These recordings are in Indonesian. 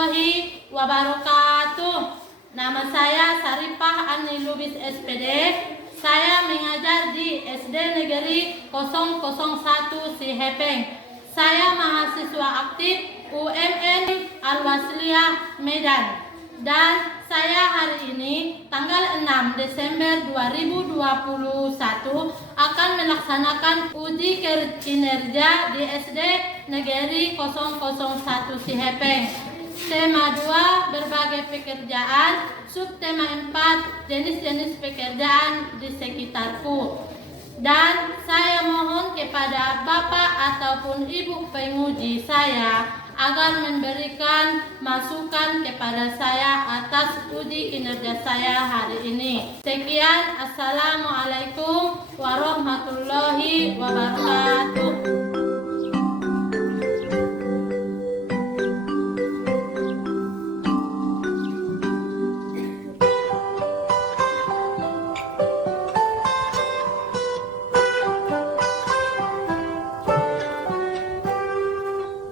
warahmatullahi wabarakatuh. Nama saya Saripah Ani Lubis SPD. Saya mengajar di SD Negeri 001 Sihepeng. Saya mahasiswa aktif UMN Al-Wasliyah Medan. Dan saya hari ini tanggal 6 Desember 2021 akan melaksanakan uji kinerja di SD Negeri 001 Sihepeng. Tema 2 berbagai pekerjaan, subtema 4 jenis-jenis pekerjaan di sekitarku. Dan saya mohon kepada Bapak ataupun Ibu penguji saya agar memberikan masukan kepada saya atas uji kinerja saya hari ini. Sekian, Assalamualaikum warahmatullahi wabarakatuh.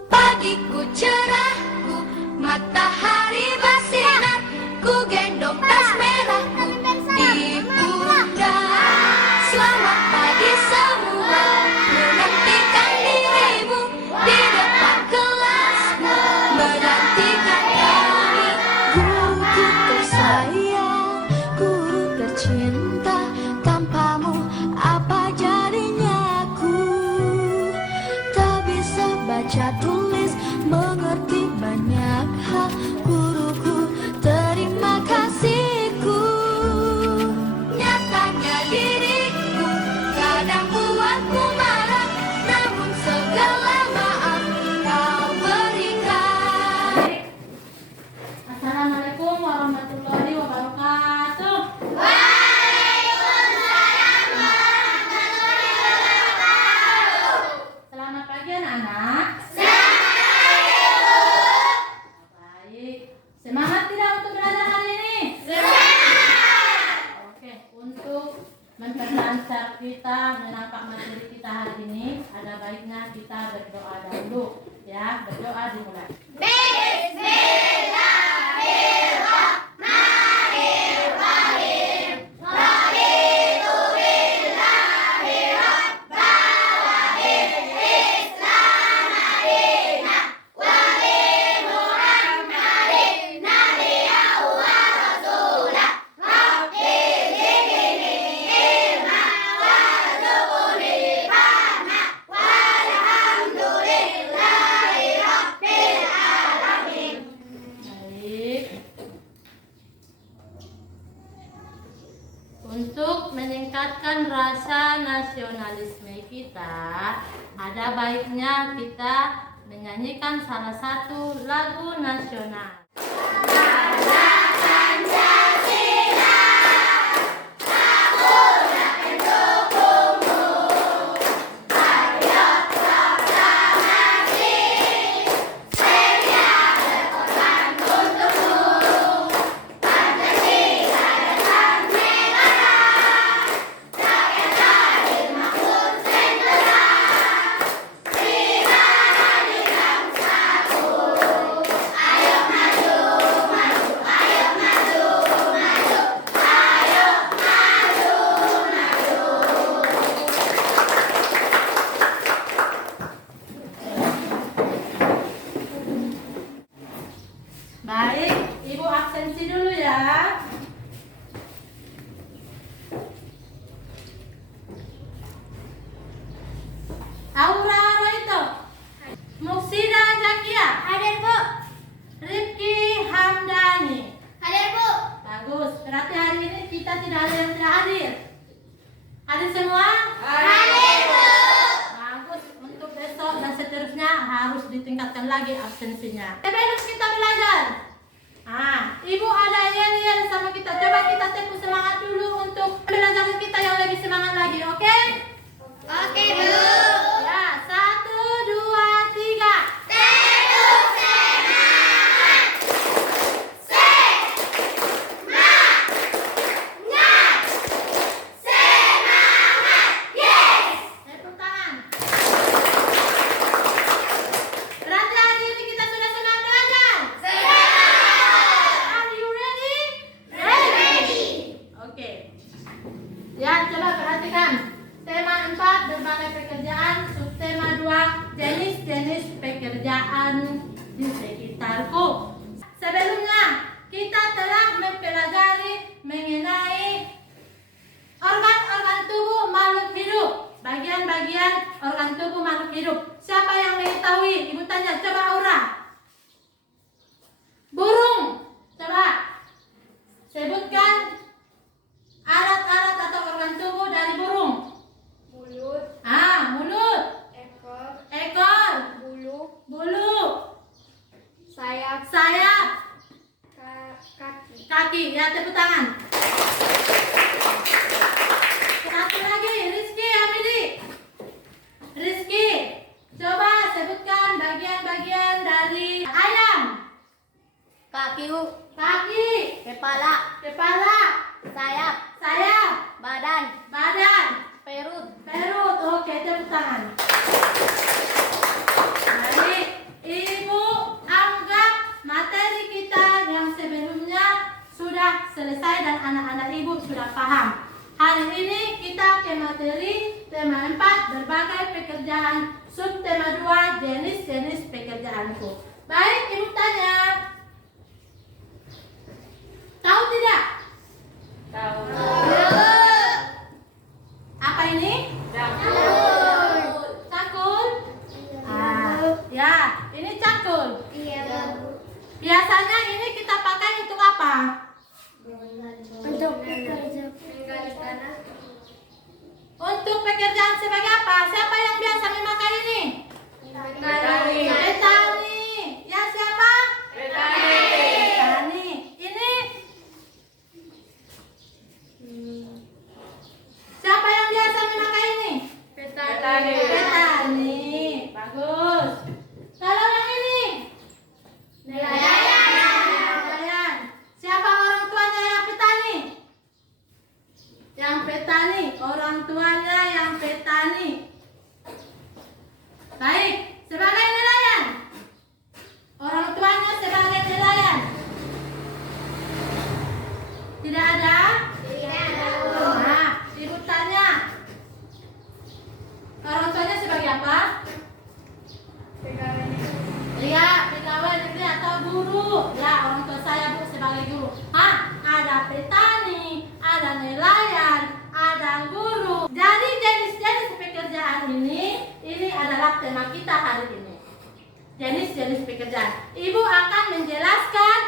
Pagiku cerahku, matahari bersinar, ku gendong tas merahku di pundak. Selamat pagi semua, menantikan dirimu di depan kelasmu, menantikan kami. Guruku tersayang, guru tercinta, tanpamu apa jadinya aku? Tak bisa baca tulis, mengerti banyak hal. Guruku, terima kasihku. Nyatanya diriku kadang buatku marah, namun segala maaf kau berikan. Assalamualaikum warahmatullahi wabarakatuh. Selamat pagi anak-anak. Baik. Semangat tidak untuk belajar hari ini? Semangat. Oke, untuk memperlancar kita menangkap materi kita hari ini, ada baiknya kita berdoa dahulu. Ya, berdoa dimulai. Untuk meningkatkan rasa nasionalisme kita, ada baiknya kita menyanyikan salah satu lagu nasional. Baik, Ibu absensi dulu ya. Aura Roito, Muksida Zakia, Hadir, Bu. Rifki Hamdani. Hadir, Bu. Bagus, berarti hari ini kita tidak ada yang tidak hadir. Hadir semua? Hadir, Bu. Bagus, untuk besok dan seterusnya harus ditingkatkan lagi absensinya. Sebelum kita belajar, Ibu ada yel-yel sama kita. Coba kita tepu semangat dulu untuk belajar kita yang lebih semangat lagi, oke? Oke, Bu. Ya, 1, 2, 3. Teduh semangat. Semangat. Semangat. Yes. Tepuk tangan. Berarti hari ini kita sudah semangat belajar. Semangat. sebagai pekerjaan subtema 2 jenis-jenis pekerjaan di sekitarku. Sebelumnya kita telah mempelajari mengenai organ-organ tubuh makhluk hidup, bagian-bagian organ tubuh makhluk hidup. Siapa yang mengetahui? Ibu tanya, coba Aura. Burung, coba sebutkan alat-alat atau organ tubuh dari burung. Mulut, Mulut, ekor, bulu, sayap, kaki. Ya, tepuk tangan. Satu lagi, Rizky Hamidi. Rizky, coba sebutkan bagian-bagian dari ayam. kaki, Kepala, sayap, badan, perut. Oke, tepuk tangan. Baik, Ibu anggap materi kita yang sebelumnya sudah selesai dan anak-anak Ibu sudah paham. Hari ini kita ke materi tema 4 berbagai pekerjaan, subtema 2 jenis-jenis pekerjaanku. Baik, Ibu tanya. Tahu tidak? tahu, Apa ini? Cakul? Ya, ini cakul. Biasanya ini kita pakai untuk apa? untuk menggali tanah, Untuk pekerjaan sebagai apa? Siapa yang biasa memakai ini? Petani. Ya, siapa? Petani. Ini siapa yang biasa memakai ini? Petani. Bagus. Kalau yang ini? Nelayan. Siapa orang tuanya yang petani? Yang petani. Orang tuanya yang petani. Baik. Sebagai nelayan. Orang tuanya sebagai nelayan. Tidak ada? Nah, Ibu tanya. Orang tuanya sebagai apa? Iya, pegawai negeri atau guru. Ya, orang tua saya Bu sebagai guru. Ada petani, ada nelayan, ada guru. Jadi jenis-jenis pekerjaan ini adalah tema kita hari ini. Jenis-jenis pekerjaan. Ibu akan menjelaskan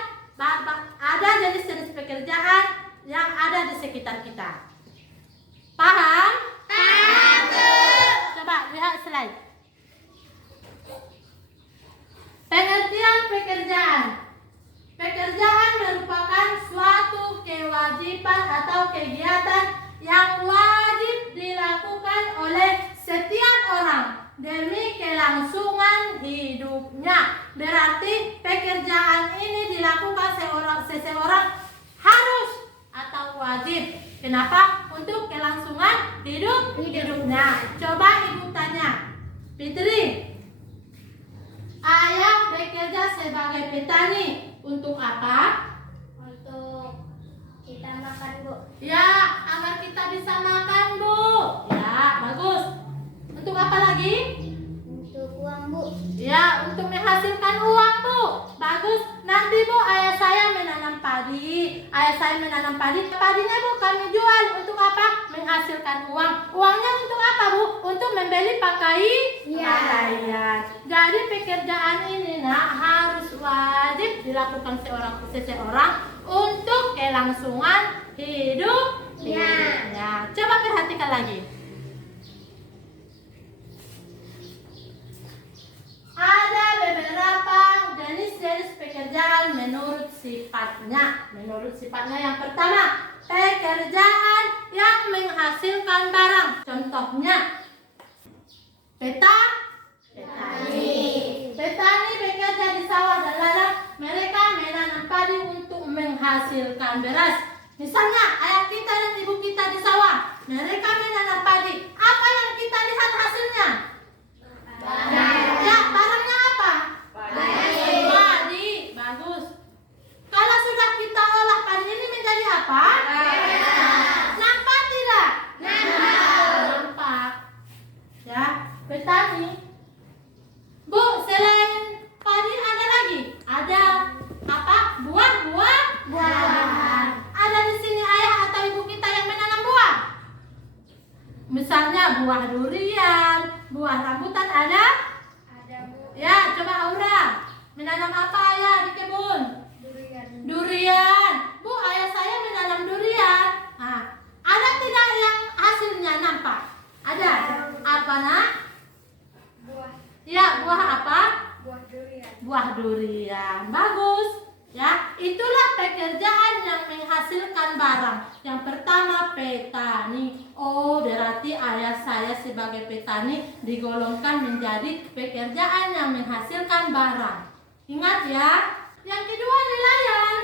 ada jenis-jenis pekerjaan yang ada di sekitar kita. Paham? Coba lihat slide. Pengertian pekerjaan. Pekerjaan merupakan suatu kewajiban atau kegiatan yang wajib dilakukan oleh setiap orang demi kelangsungan hidupnya. Berarti pekerjaan ini dilakukan seseorang harus atau wajib. Kenapa? Untuk kelangsungan hidupnya. Coba Ibu tanya, Fitri. Ayah bekerja sebagai petani. Untuk apa? untuk kita makan, Bu. Ya, agar kita bisa makan, Bu. Ya, bagus. Untuk apa lagi? Untuk uang, Bu. Ya, untuk menghasilkan uang, Bu. Bagus. Nanti, Bu, ayah saya menanam padi. Padinya, Bu, kami jual. Untuk apa? Menghasilkan uang. Uangnya untuk apa, Bu? Untuk membeli pakaian. Jadi pekerjaan ini harus wajib dilakukan seseorang untuk kelangsungan hidupnya. Coba perhatikan lagi. Ada beberapa jenis-jenis pekerjaan menurut sifatnya. Yang pertama, pekerjaan yang menghasilkan barang. Contohnya, petani bekerja di sawah dan ladang. Mereka menanam padi untuk menghasilkan beras. Misalnya, ayah kita dan ibu kita di sawah. Mereka menanam padi. Apa yang kita lihat hasilnya? Ya, barangnya apa? Padi. Bagus. Kalau sudah kita olah padi ini menjadi apa? Nampak tidak? Nampak. petani. Bu, selain padi ada lagi? Ada apa? Buah-buahan. Ada di sini ayah atau ibu kita yang menanam buah? Misalnya buah durian, buah rambutan ada? Ada, Bu. Ya, coba Aura. Menanam apa ayah di kebun? Durian. Durian. Bu, ayah saya menanam durian. Nah, ada tidak yang hasilnya nampak? Ada. Apa nak? Buah. Ya, buah apa? Buah durian. Buah durian. Bagus. Ya, itulah pekerjaan yang menghasilkan barang. Yang pertama petani. Oh, berarti ayah saya sebagai petani digolongkan menjadi pekerjaan yang menghasilkan barang. Ingat ya. Yang kedua nelayan.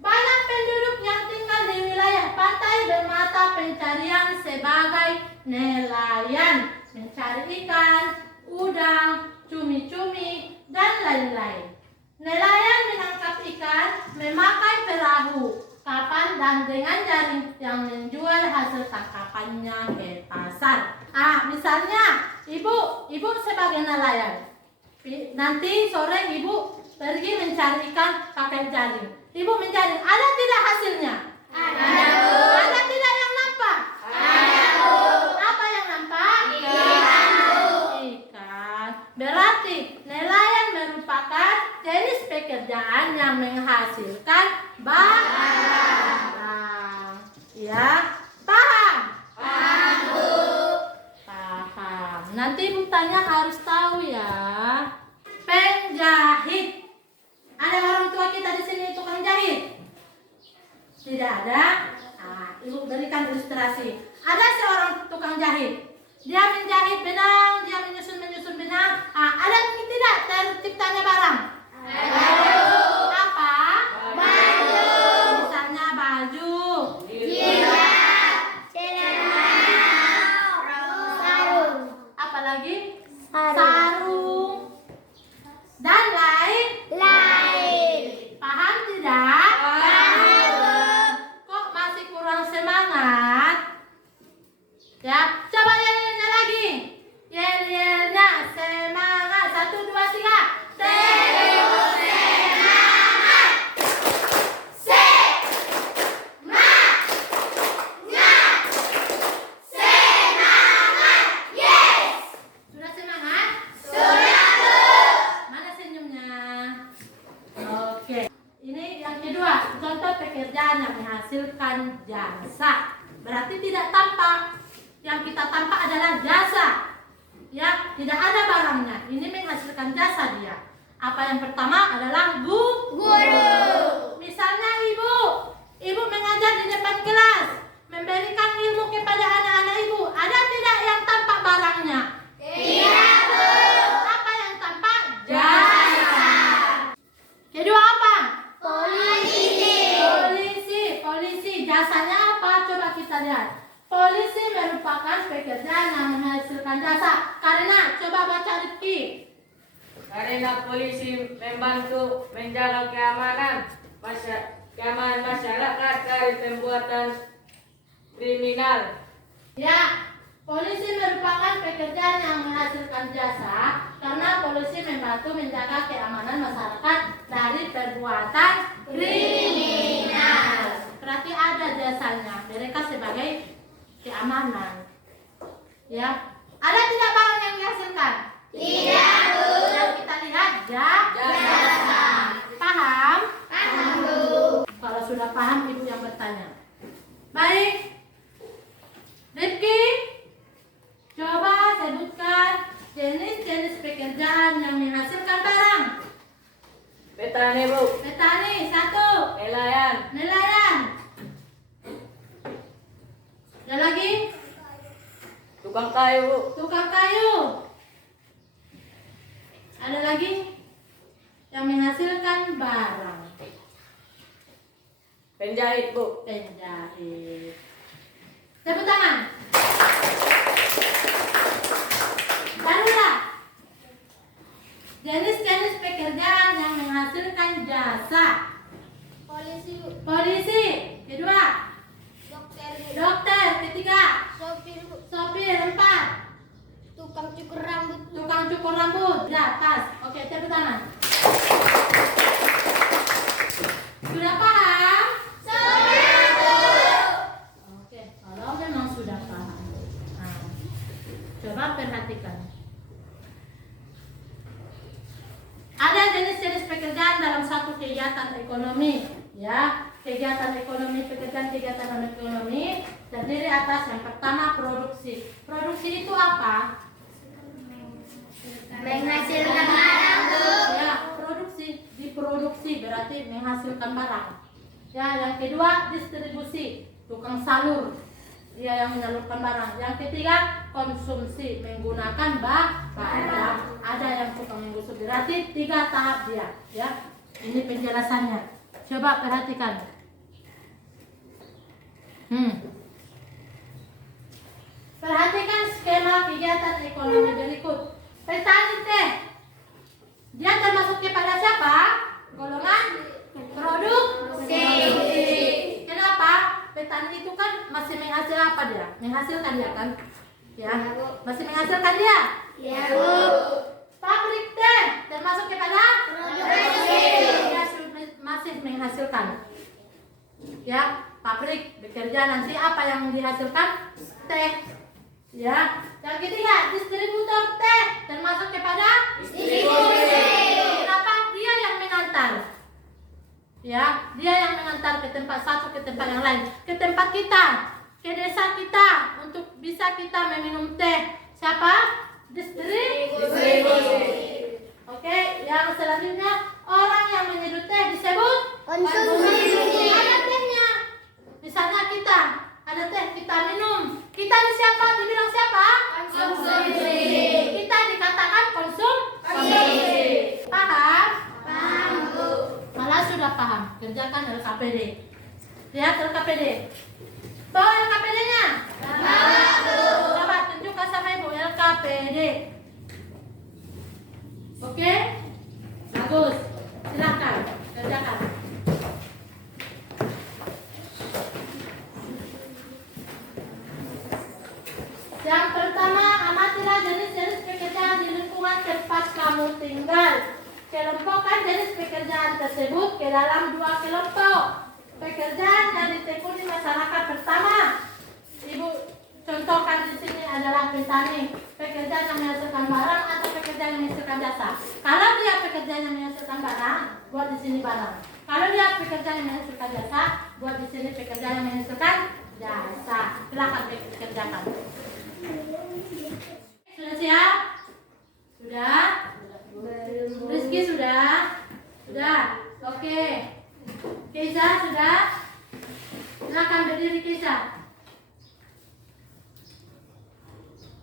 Banyak penduduk yang tinggal di wilayah pantai bermata pencarian sebagai nelayan, mencari ikan, udang, cumi-cumi, dan lain-lain. Nelayan menangkap ikan memakai perahu, papan, dan dengan jaring yang menjual hasil tangkapannya ke pasar. Misalnya ibu sebagai nelayan. Nanti sore ibu pergi mencari ikan pakai jaring. Ibu menjaring, ada tidak hasilnya? Ada. Ada tidak yang nampak? Ada. Apa yang nampak? Ikan. Ikan. Berarti nelayan merupakan jenis pekerjaan yang menghasilkan barang. Ya, paham? Paham, Bu. Paham. Nanti ibu tanya harus tahu ya. Penjahit. Ada orang tua kita di sini tukang jahit? Tidak ada. Ibu berikan ilustrasi. Ada seorang tukang jahit. Dia menjahit benang, dia menyusun benang. Ada tidak terciptanya barang? Ada. Apa? Baju. Misalnya baju. Jilbab. Celana. Sarung. Apalagi? Sarung. Sarung. Dan lain. Paham tidak? Paham. Kok masih kurang semangat? Ya, coba yel-yelnya lagi. Yel-yelnya semangat. 1, 2, 3. Terus semangat. Semangat. Yes. Sudah semangat? Sudah, Bu. Mana senyumnya? Oke. Ini yang kedua, contoh pekerjaan yang menghasilkan jasa. Berarti tidak tampak. Yang kita tampak adalah jasa. Ya, tidak ada barangnya. Ini menghasilkan jasa dia. Apa yang pertama adalah guru. Misalnya ibu mengajar di depan kelas, memberikan ilmu kepada anak-anak ibu. Ada tidak yang tampak barangnya? Tidak, Bu. Apa yang tampak? Jasa. Kedua apa? Polisi. Jasanya apa? Coba kita lihat. Polisi merupakan pekerjaan yang menghasilkan jasa. Karena coba baca Rifki. Karena polisi membantu menjaga keamanan masyarakat dari perbuatan kriminal. Ya, polisi merupakan pekerjaan yang menghasilkan jasa karena polisi membantu menjaga keamanan masyarakat dari perbuatan kriminal. Berarti ada jasanya. Mereka sebagai keamanan. Ya, ada tidak barang yang dihasilkan? Tidak, Bu. Yang kita lihat jasa. Paham? Paham, Bu. Kalau sudah paham, ibu yang bertanya. Baik. Rifki, coba sebutkan jenis-jenis pekerjaan yang menghasilkan barang. Petani, Bu. Petani, 1. Nelayan. Ada lagi? Tukang kayu, Bu. Tukang kayu. Ada lagi? Yang menghasilkan barang. Penjahit, Bu. Penjahit. Tepuk tangan. Barulah. Jenis-jenis pekerjaan yang menghasilkan jasa. Polisi, Bu. Polisi. Kedua. Dokter, Bu. Dokter. Ketiga. Sopir, Bu. Sopir. 4. Tukang cukur cukur rambut. Ya, pas. Oke, tepuk tangan. Sudah paham? Sudah, Bu. Oke, kalau memang sudah paham. Nah, coba perhatikan. Ada jenis-jenis pekerjaan dalam satu kegiatan ekonomi, ya. Kegiatan ekonomi, pekerjaan-kegiatan ekonomi terdiri atas yang pertama produksi. Produksi itu apa? Menghasilkan barang, Bu. Ya, produksi, diproduksi berarti menghasilkan barang. Ya, yang kedua distribusi, tukang salur, dia yang menyalurkan barang. Yang ketiga konsumsi, menggunakan barang. Ada yang tukang menggusur, berarti 3 tahap dia. Ya, ini penjelasannya. Coba perhatikan. Perhatikan skema kegiatan ekonomi berikut. Petani teh, dia termasuk kepada siapa? Golongan produksi. Kenapa? Petani itu kan masih menghasilkan apa dia? Menghasilkan dia kan? Ya, masih menghasilkan dia. Ya, Bu. Pabrik teh termasuk kepada Produksi. dia masih menghasilkan. Ya, pabrik bekerja nanti apa yang dihasilkan? Teh. Ya, yang ketiga distributor teh termasuk kepada Distribusi. Kenapa? Dia yang mengantar. Ya, dia yang mengantar ke tempat satu ke tempat yang lain, ke tempat kita, ke desa kita untuk bisa kita meminum teh. Siapa? Distribusi. Oke, yang selanjutnya orang yang menyeduh teh disebut Konsumsi. Ada tehnya. Misalnya kita ada teh kita minum. Kita ini siapa? Dibilang siapa? Konsumsi. Kita dikatakan konsumsi. Paham? Paham, Bu. Malah sudah paham. Kerjakan LKPD. Lihat LKPD. Bawa LKPD-nya. Bawa, Bu. Coba tunjukkan sama Ibu LKPD. Oke? Bagus. Silakan kerjakan. Yang pertama, amatilah jenis-jenis pekerjaan di lingkungan tempat kamu tinggal. Kelompokkan jenis pekerjaan tersebut ke dalam 2 kelompok. Pekerjaan yang ditekuni masyarakat pertama. Ibu contohkan di sini adalah petani. Pekerjaan yang menghasilkan barang atau pekerjaan yang menghasilkan jasa. Kalau dia pekerjaan yang menghasilkan barang, buat di sini barang. Kalau dia pekerjaan yang menghasilkan jasa, buat di sini pekerjaan yang menghasilkan jasa. Silakan dikerjakan. Sudah siap? Sudah? Rizky sudah? Sudah? Oke. Keisha sudah? Silakan berdiri Keisha.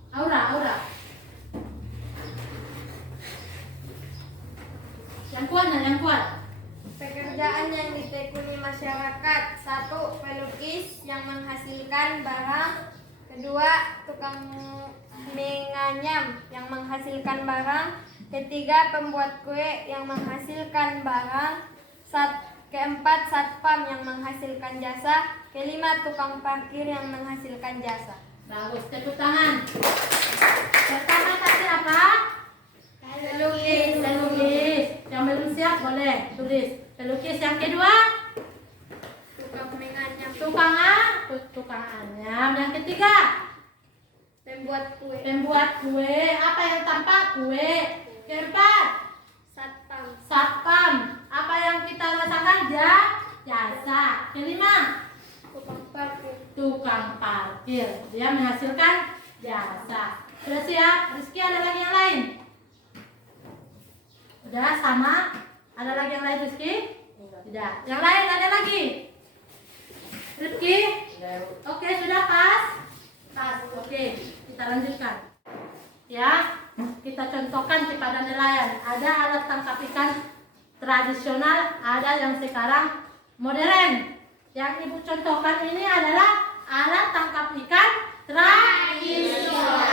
Aura. Yang kuat. Pekerjaan yang ditekuni masyarakat. 1. Pelukis yang menghasilkan barang. 2. Tukang menganyam yang menghasilkan barang. 3. Pembuat kue yang menghasilkan barang. 4. Satpam yang menghasilkan jasa. 5. Tukang parkir yang menghasilkan jasa. Bagus, tepuk tangan. Pertama tadi apa? Pelukis. Pelukis. Yang belum siap boleh tulis. Pelukis. Yang kedua? Tukang menganyam. Tukang anyam. Yang ketiga? Pembuat kue. Pembuat kue. Apa yang tampak? Kue. Keempat? Satpam. Satpam. Apa yang kita rasakan? Jasa. Kelima? Tukang parkir. Tukang parkir. Dia menghasilkan jasa. Sudah siap? Rizky, ada lagi yang lain? Udah sama? Ada lagi yang lain Rizky? Tidak. Yang lain ada lagi? Rizky? Oke, sudah pas? Pas. Oke, kita lanjutkan. Ya, kita contohkan kepada nelayan. Ada alat tangkap ikan tradisional, ada yang sekarang modern. Yang Ibu contohkan ini adalah alat tangkap ikan tradisional.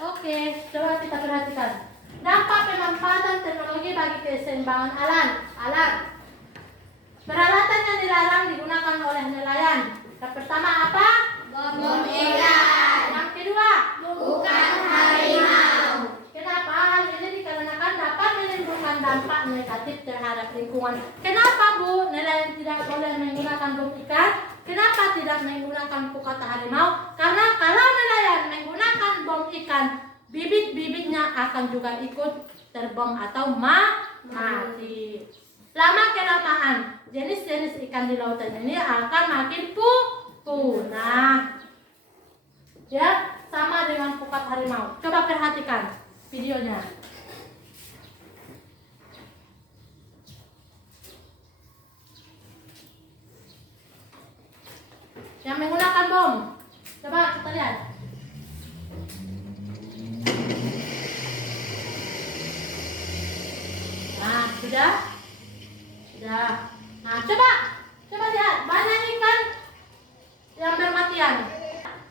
Oke, coba kita perhatikan. Dampak pemanfaatan teknologi bagi keseimbangan alat. Peralatan yang dilarang digunakan oleh nelayan. Yang pertama apa? Bom ikan. Yang kedua? Bukan harimau. Kenapa? lingkungan. Kenapa Bu nelayan tidak boleh menggunakan bom ikan? Kenapa tidak menggunakan pukat harimau? Karena kalau nelayan menggunakan bom ikan, bibit-bibitnya akan juga ikut terbang atau mati. Lama-kelamaan, jenis-jenis ikan di lautan ini akan makin punah. Ya, sama dengan pukat harimau. Coba perhatikan videonya. Yang menggunakan bom. Coba kita lihat. Nah, sudah? Sudah. Nah, coba lihat. Banyak ikan yang bermatian.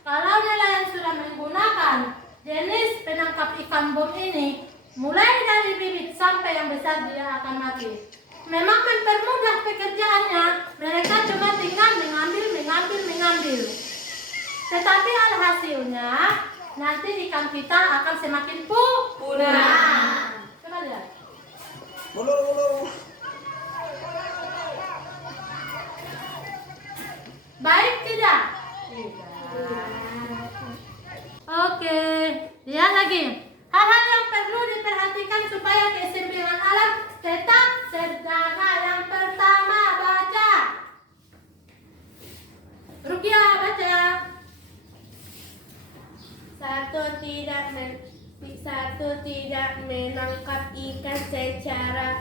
Kalau nelayan sudah menggunakan jenis penangkap ikan bom ini, mulai dari bibit sampai yang besar dia akan mati. Memang mempermudah pekerjaannya, mereka cuma tinggal mengambil. Tetapi alhasilnya, nanti ikan kita akan semakin punah. Coba lihat. Baik tidak? Oke, lihat lagi. Hal-hal yang perlu diperhatikan supaya keseimbangan alam tetap terjaga. Yang pertama, baca. Rukia, baca. Satu, tidak menangkap ikan secara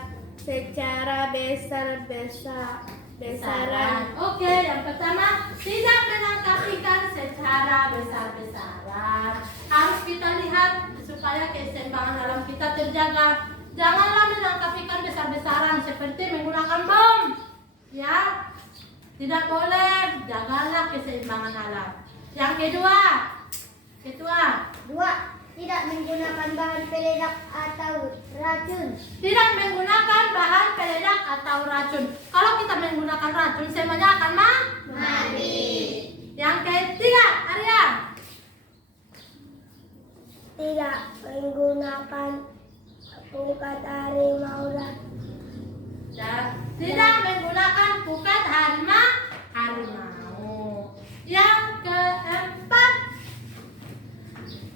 besar-besaran. Oke, yang pertama, tidak menangkap ikan secara besar-besaran. Harus kita lihat supaya keseimbangan alam kita terjaga. Janganlah menangkap ikan besar-besaran seperti menggunakan bom. Ya, tidak boleh. Jagalah keseimbangan alam. Yang kedua, Tidak menggunakan bahan peledak atau racun. tidak menggunakan bahan peledak atau racun. Kalau kita menggunakan racun, semuanya akan mati. Yang ketiga, Arya. Tidak menggunakan pukat harimau. Tidak menggunakan pukat harimau. Yang keempat,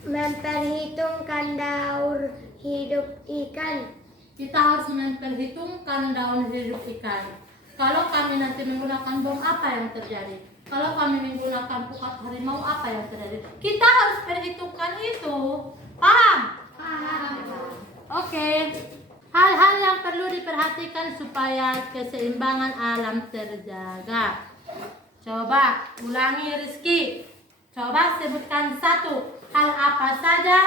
Memperhitungkan daur hidup ikan. kita harus memperhitungkan daun hidup ikan. Kalau kami nanti menggunakan bom, apa yang terjadi? Kalau kami menggunakan pukat harimau, apa yang terjadi? Kita harus perhitungkan itu. Paham? Oke. Hal-hal yang perlu diperhatikan supaya keseimbangan alam terjaga. Coba ulangi, Rizky. Coba sebutkan satu hal apa saja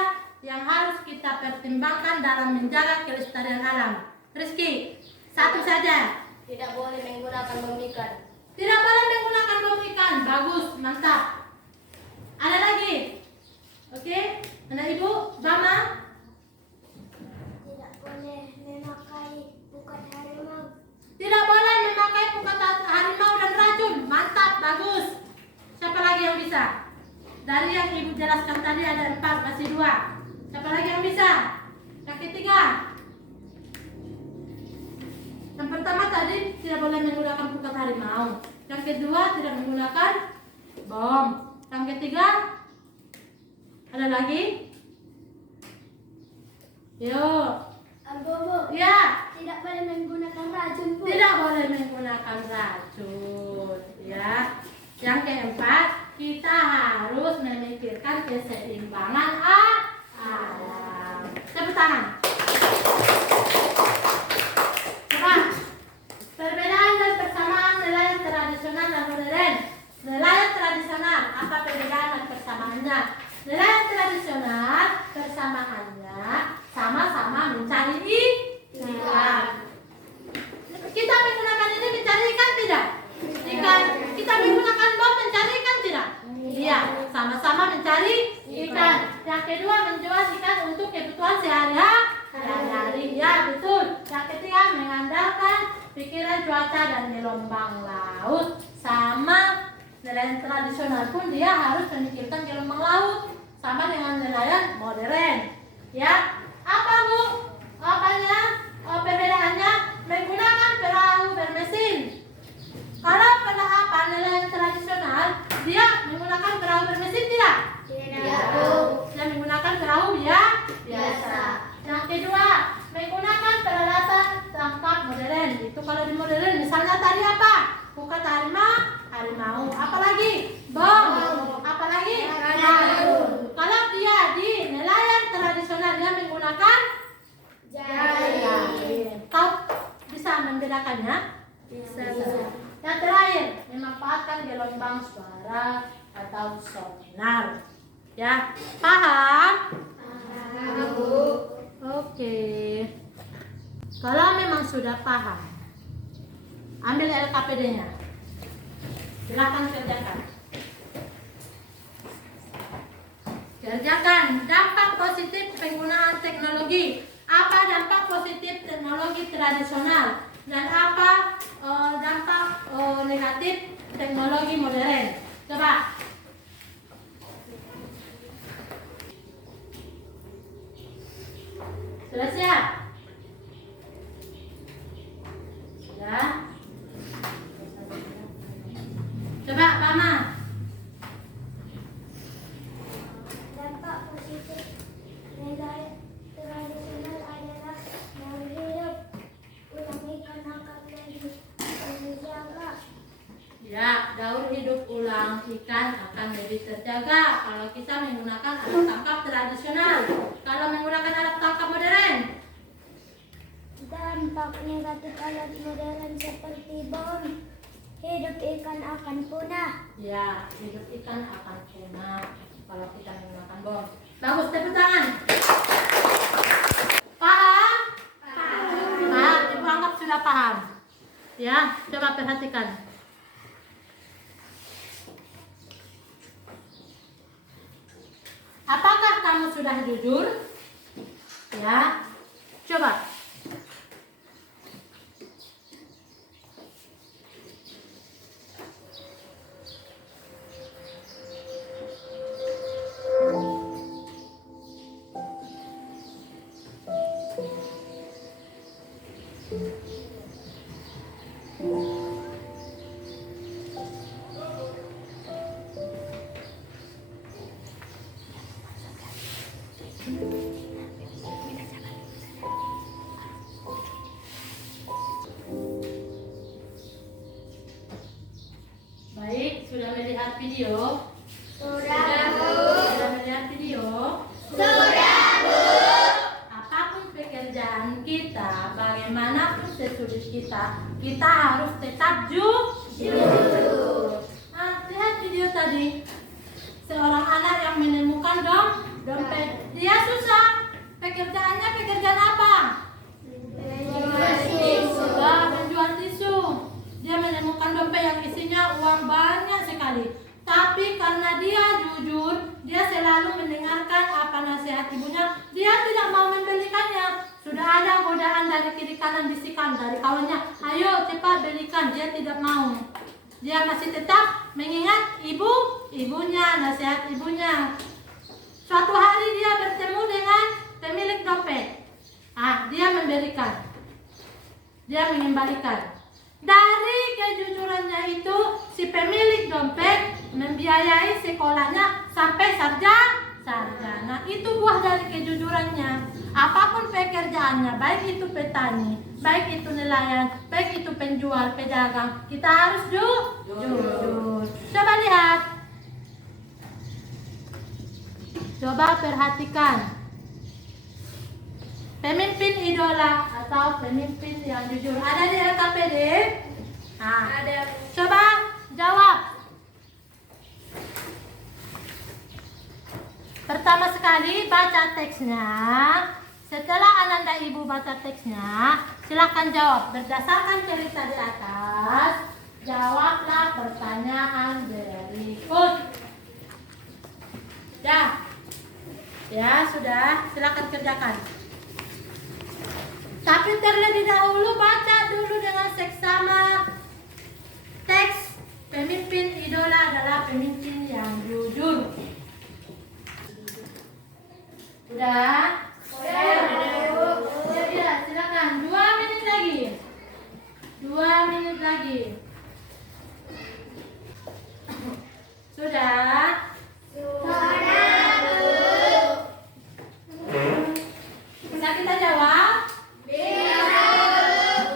yang harus kita pertimbangkan dalam menjaga kelestarian alam. Rizky, satu saja. Tidak boleh menggunakan bom ikan. Tidak boleh menggunakan bom ikan. Bagus, mantap. Ada lagi? Oke, anak ibu, Bama. Tidak boleh memakai pukat harimau. Tidak boleh memakai pukat harimau dan racun. Mantap, bagus. Siapa lagi yang bisa? Dari yang ibu jelaskan tadi ada 4, masih 2. Siapa lagi yang bisa? Yang ketiga. Yang pertama tadi tidak boleh menggunakan pukat harimau. Yang kedua tidak menggunakan bom. Yang ketiga ada lagi? Yuk. Bobo, Ya. tidak boleh menggunakan racun, Bu. Tidak boleh menggunakan racun, ya. Yang keempat, kita harus memikirkan keseimbangan alam. Tepuk tangan. Coba, perbedaan dan persamaan nelayan tradisional dan modern. Nelayan tradisional, apa perbedaan dan persamaannya? Nelayan tradisional, persamaannya sama-sama mencari ikan. Kita menggunakan ini mencari ikan tidak? Ikan. Kita menggunakan bom mencari ikan tidak? Iya, sama-sama mencari ikan. Yang kedua, menjual ikan untuk kebutuhan sehari-hari. Ya, betul. Yang ketiga, mengandalkan pikiran cuaca dan gelombang laut. Sama nelayan tradisional pun dia harus memikirkan gelombang laut. Sama dengan nelayan modern. Ya, apa Bu? Apanya? Perbedaannya menggunakan perahu perahu biasa. Yang kedua, menggunakan peralatan tangkap modern. Itu kalau di modern, misalnya tadi apa? Bukan harimau. Apalagi? Bom. Apalagi? Kalau dia di nelayan tradisional, dia menggunakan jaring. Kau bisa membedakannya? Bisa. Yang terakhir, memanfaatkan gelombang suara atau sonar. Ya, paham? Oke. Kalau memang sudah paham, ambil LKPD-nya. Silakan kerjakan. Kerjakan dampak positif penggunaan teknologi. Apa dampak positif teknologi tradisional dan apa dampak negatif teknologi modern? Coba. Sudah siap? Sudah? Coba, Mama. Dampak positif nilai tradisional adalah menghirup ulang ikan akan terjaga. Ya, daur hidup ulang ikan akan lebih terjaga kalau kita menggunakan alat tangkap tradisional. Kalau menggunakan alat tangkap modern, Dampak negatif alat modern seperti bom, hidup ikan akan punah. ya, hidup ikan akan punah kalau kita menggunakan bom. Bagus, tepuk tangan. Paham? Paham. Ibu anggap sudah paham. Ya, coba perhatikan. Apakah kamu sudah jujur? Ya, coba. Baik, sudah melihat video? Sudah melihat video? Apapun pekerjaan kita, bagaimanapun sesulit kita harus tetap jujur. Nah, lihat video tadi. Seorang anak yang menemukan dompet. Dia susah. Pekerjaannya pekerjaan apa? Menjual tisu. Dia menemukan dompet yang isinya uang banyak sekali. Tapi karena dia jujur, dia selalu mendengarkan apa nasihat ibunya. Dia tidak mau membelikannya. Sudah ada godaan dari kiri kanan, bisikan dari kawannya, ayo cepat belikan. Dia tidak mau. Dia masih tetap mengingat ibunya, nasihat ibunya. Suatu hari dia bertemu dengan pemilik dompet. Dia memberikan. Dia mengembalikan. Dari kejujurannya itu, si pemilik dompet membiayai sekolahnya sampai sarjana. Itu buah dari kejujurannya. Apapun pekerjaannya, baik itu petani, baik itu nelayan, baik itu penjual, pedagang, kita harus jujur. Coba lihat. Coba perhatikan. Pemimpin idola atau pemimpin yang jujur ada di LKPD? Ada. Coba jawab. Pertama sekali baca teksnya. Setelah Ananda Ibu baca teksnya, silahkan jawab. Berdasarkan cerita di atas, jawablah pertanyaan berikut. Ya sudah, silahkan kerjakan. Tapi terlebih dahulu baca dulu dengan seksama. Teks pemimpin idola adalah pemimpin yang jujur. Udah? Ya, silakan. 2 menit lagi. 2 menit lagi. Sudah? Bisa kita jawab? Bisa.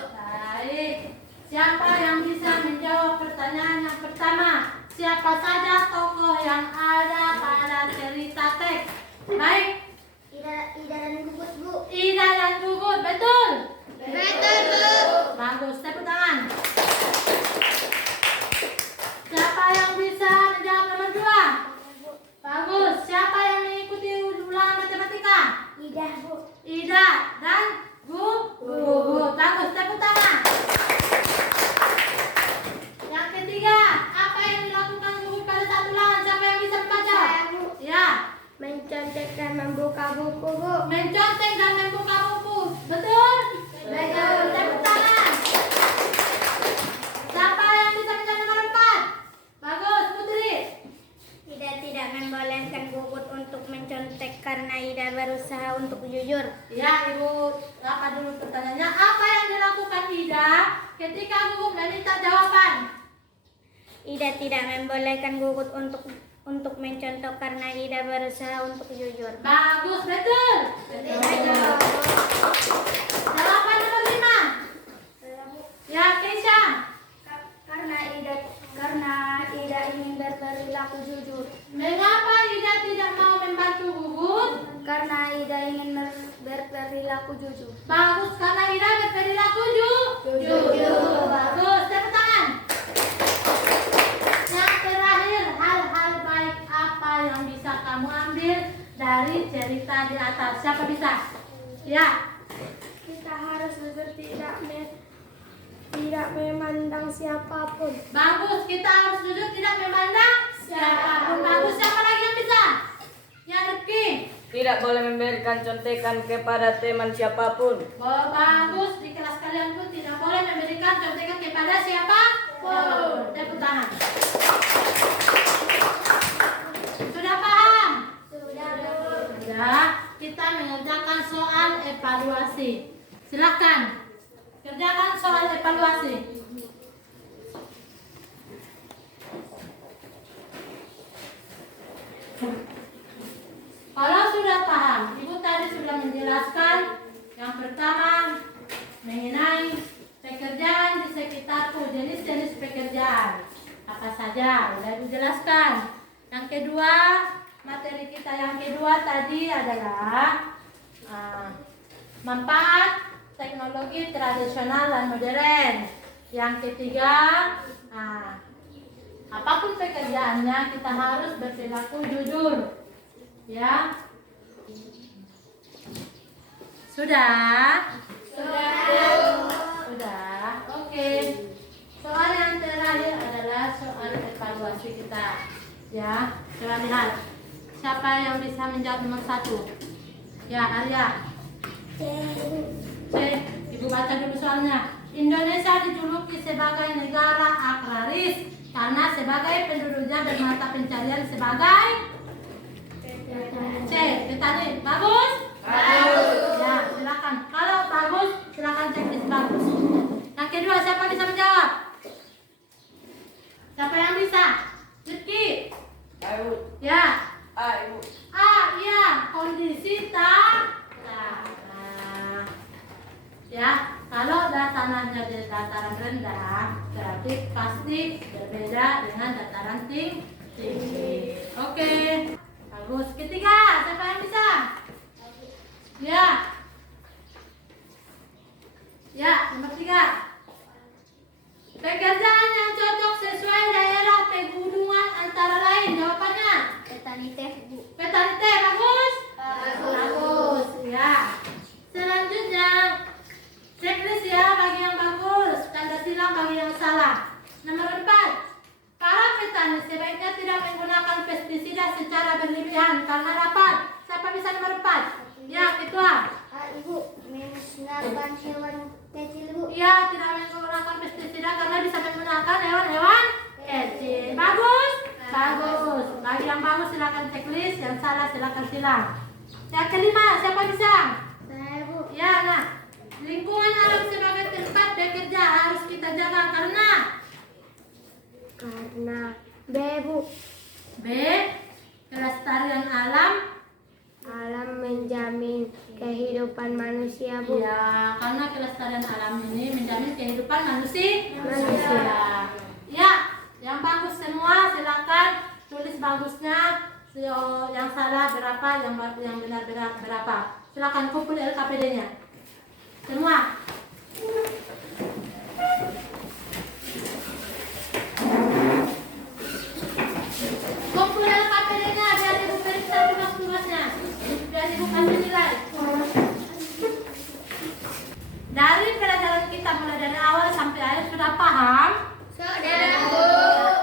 Baik. Siapa yang bisa menjawab pertanyaan yang pertama? Siapa saja tokoh yang ada pada cerita teks? Baik. Ida dan Gugut, Bu. Ida dan Gugut, betul? Betul, Bu. Bagus, tepuk tangan. Siapa yang bisa menjawab nomor 2? Bagus. Siapa yang mengikuti ulangan matematika? Ida, Bu. Ida dan Gugut. Bagus, tepuk tangan. Yang ketiga, apa yang dilakukan Gugut pada saat ulangan? Siapa yang bisa membaca? Saya, Bu. Ya, Mencontek dan membuka buku, Bu. mencontek dan membuka buku. Betul? Betul. Tepuk tangan. Siapa yang bisa menjawab nomor 4? Bagus, Putri. Ida tidak membolehkan Gugut untuk mencontek karena Ida berusaha untuk jujur. Ya, Ibu, apa dulu pertanyaannya? Apa yang dilakukan Ida ketika Gugut meminta jawaban? Ida tidak membolehkan Gugut untuk mencontoh karena Ida berusaha untuk jujur. Bagus, betul. Betul. Jawaban nomor 5. Ya, Keisha. Karena Ida ingin berperilaku jujur. Mengapa Ida tidak mau membantu Gugut? Karena Ida ingin berperilaku jujur. Bagus, karena Ida berperilaku jujur. Bagus, tepuk tangan. Yang terakhir, hal-hal baik apa yang bisa kamu ambil dari cerita di atas? Siapa bisa? Ya, Kita harus jujur, tidak memandang siapapun. bagus. Kita harus jujur, tidak memandang siapapun. Bagus. Siapa lagi yang bisa? Yang Rifki. Tidak boleh memberikan contekan kepada teman siapapun. Bagus. Di kelas kalian pun tidak boleh memberikan contekan kepada siapapun. Tepuk tangan. Sudah paham? Sudah. Kita mengerjakan soal evaluasi. Silakan. Kerjakan soal evaluasi. Kalau sudah paham, Ibu tadi sudah menjelaskan yang pertama mengenai pekerjaan di sekitarku, jenis-jenis pekerjaan apa saja, sudah Ibu jelaskan. Yang kedua, materi kita yang kedua tadi adalah manfaat teknologi tradisional dan modern. Yang ketiga, apapun pekerjaannya kita harus berperilaku jujur. Ya. Sudah? Sudah. Oke. Soal yang terakhir adalah soal evaluasi kita. Ya, coba lihat. Siapa yang bisa menjawab nomor 1? Ya, Arya. C. Ibu baca dulu soalnya. Indonesia dijuluki sebagai negara agraris karena sebagai penduduknya dan mata pencarian sebagai C. Petani. Bagus? Bagus. Ya, silakan. Kalau bagus, silakan cek bagus. Yang kedua, siapa bisa menjawab? Siapa yang bisa? Rizky. Ayo. Ya. Ayo. Ya, kondisi tanah. Ya, kalau tanahnya di dataran rendah, berarti pasti berbeda dengan dataran tinggi. Oke, bagus. Ketiga, siapa yang bisa? Ya. Ya, nomor 3. Pekerjaan yang cocok sesuai daerah pegunungan antara lain. Jawabannya? Petani teh, Bu. Petani teh, bagus? Bagus. Ya. Selanjutnya, checklist ya bagi yang bagus, tanda silang bagi yang salah. Nomor 4. Para petani sebaiknya tidak menggunakan pestisida secara berlebihan karena dapat. Siapa bisa nomor 4? Ya, ketua. Ibu, menggunakan hewan kecil, Bu. Iya, tidak menggunakan pestisida karena bisa menggunakan hewan-hewan kecil. Bagus? Bagus. Bagi yang bagus silakan checklist, yang salah silakan silang. Yang kelima, siapa bisa? Saya, Bu. Ya, nah. Lingkungan alam sebagai tempat bekerja harus kita jaga karena B, Bu. B. Kelestarian alam Alam menjamin kehidupan manusia, Bu. Ya, karena kelestarian alam ini menjamin kehidupan manusia. Manusia. Ya, yang bagus semua silakan tulis bagusnya. Yang salah berapa, yang benar berapa. Silakan kumpul LKPD-nya. Semua. Kumpul LKPD-nya biar ibu periksa tugas-tugasnya. Biar ibu kasih nilai. Dari pelajaran kita mulai dari awal sampai akhir sudah paham?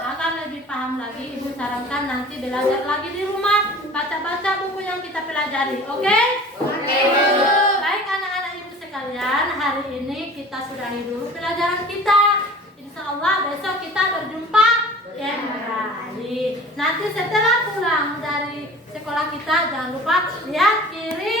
Agar lebih paham lagi, ibu sarankan nanti belajar lagi di rumah, baca-baca buku yang kita pelajari, oke? Oke. Baik anak-anak ibu sekalian, hari ini kita sudahi dulu pelajaran kita. Insya Allah besok kita berjumpa kembali. Nanti setelah pulang dari sekolah kita jangan lupa lihat kiri